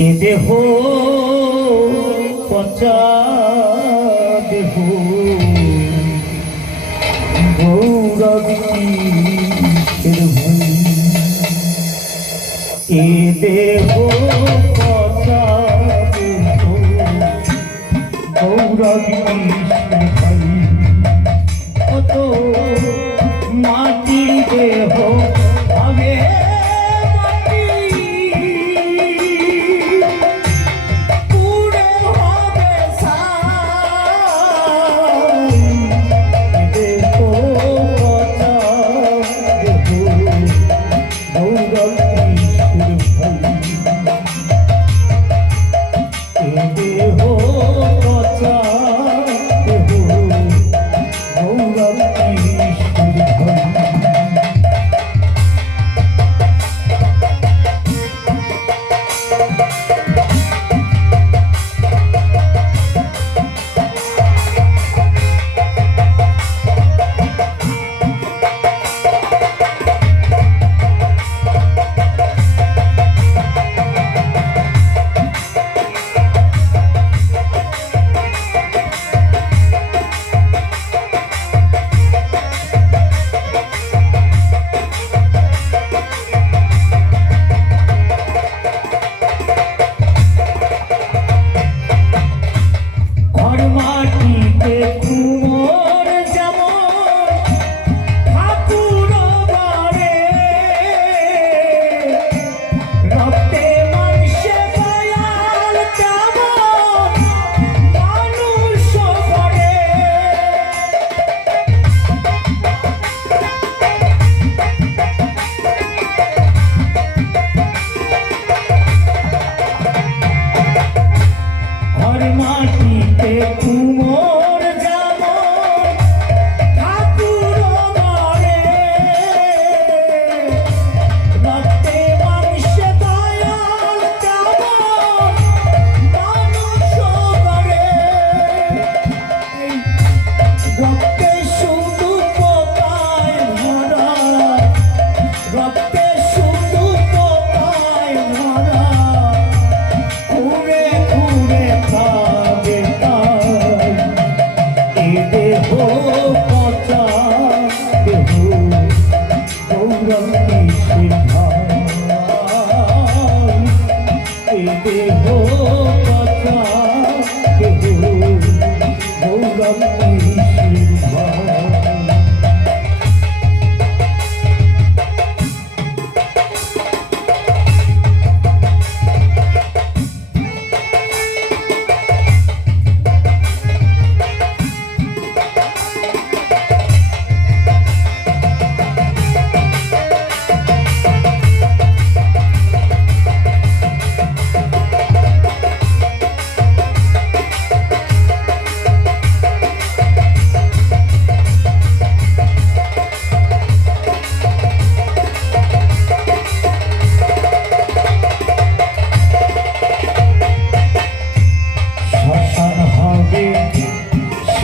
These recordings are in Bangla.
এ দেহ পচা দেহ। গৌরবী এ দেহ পচা দেহ। গৌরবী কত মাটি দেহ Oh, God.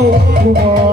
ผู้บอ